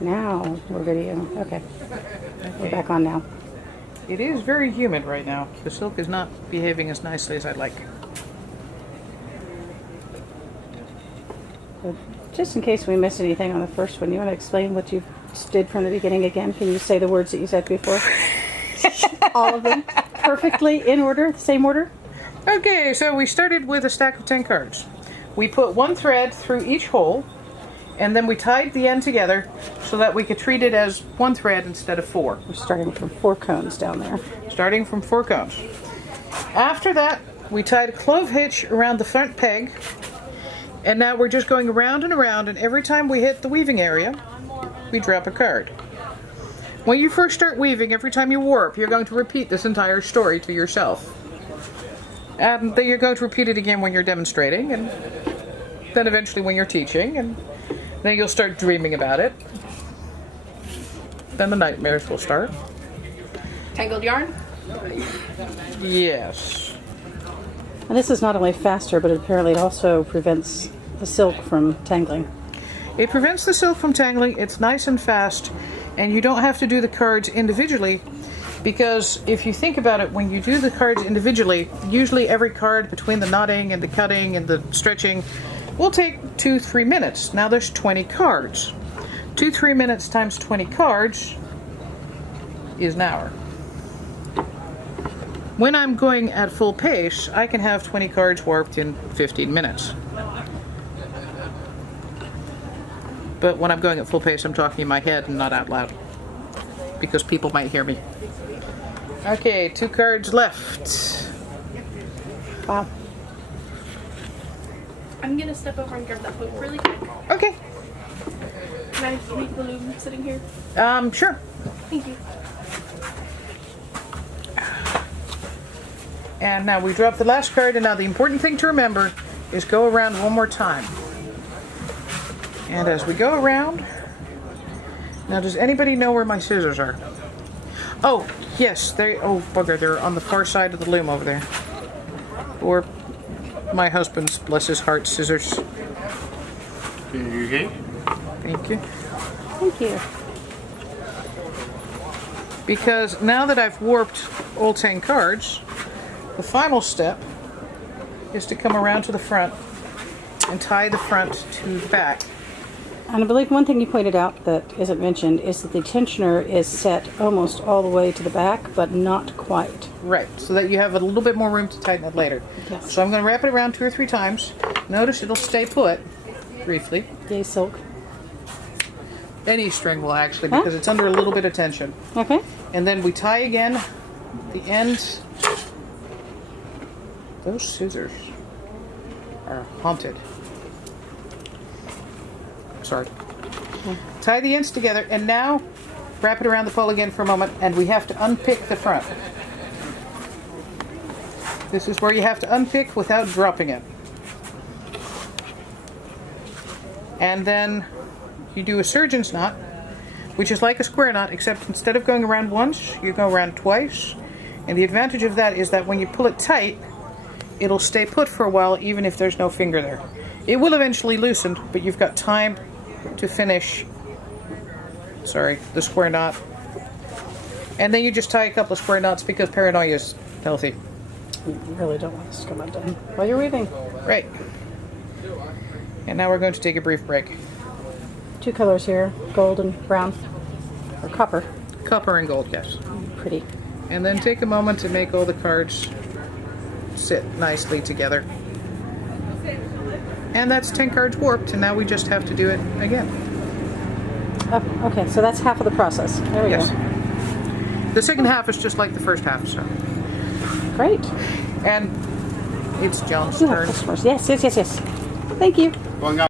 Now we're video. Okay. We're back on now. It is very humid right now. The silk is not behaving as nicely as I'd like. So just in case we missed anything on the first one, you want to explain what you did from the beginning again? Can you say the words that you said before? All of them? Perfectly in order? Same order? Okay, so we started with a stack of 10 cards. We put one thread through each hole, and then we tied the end together so that we could treat it as one thread instead of 4. We're starting from 4 cones down there. Starting from 4 cones. After that, we tied a clove hitch around the front peg, and now we're just going around, and every time we hit the weaving area, we drop a card. When you first start weaving, every time you warp, you're going to repeat this entire story to yourself. And then you're going to repeat it again when you're demonstrating, and then eventually when you're teaching, and then you'll start dreaming about it. Then the nightmares will start. Tangled yarn? Yes. And this is not only faster, but apparently it also prevents the silk from tangling. It prevents the silk from tangling, it's nice and fast, and you don't have to do the cards individually, because if you think about it, when you do the cards individually, usually every card between the knotting and the cutting and the stretching will take 2-3 minutes. Now there's 20 cards. 2-3 minutes times 20 cards is an hour. When I'm going at full pace, I can have 20 cards warped in 15 minutes. But when I'm going at full pace, I'm talking in my head and not out loud, because people might hear me. Okay, 2 cards left. Wow. I'm gonna step over and grab that book really quick. Okay. Can I read the loom sitting here? Sure. Thank you. And now we drop the last card, and now the important thing to remember is go around one more time. And as we go around, now does anybody know where my scissors are? Oh, yes, oh bugger, they're on the far side of the loom over there. Or my husband's, bless his heart, scissors. Okay. Thank you. Thank you. Because now that I've warped all 10 cards, the final step is to come around to the front and tie the front to the back. And I believe one thing you pointed out that isn't mentioned is that the tensioner is set almost all the way to the back, but not quite. Right, so that you have a little bit more room to tighten it later. Yes. So I'm going to wrap it around 2 or 3 times. Notice it'll stay put, briefly. Yay, silk. Any string will actually, because it's under a little bit of tension. Okay. And then we tie again the end. Those scissors are haunted. Sorry. Tie the ends together, and now wrap it around the pole again for a moment, and we have to unpick the front. This is where you have to unpick without dropping it. And then you do a surgeon's knot, which is like a square knot, except instead of going around once, you go around twice. And the advantage of that is that when you pull it tight, it'll stay put for a while, even if there's no finger there. It will eventually loosen, but you've got time to finish, the square knot. And then you just tie a couple of square knots, because paranoia is healthy. You really don't want this to come undone while you're weaving. Right. And now we're going to take a brief break. 2 colors here, gold and brown, or copper. Copper and gold, yes. Pretty. And then take a moment to make all the cards sit nicely together. And that's 10 cards warped, and now we just have to do it again. Oh, okay, so that's half of the process. There we Yes. go. The second half is just like the first half, so. Great. And it's John's You have turn. customers. Yes. Thank you. Going up.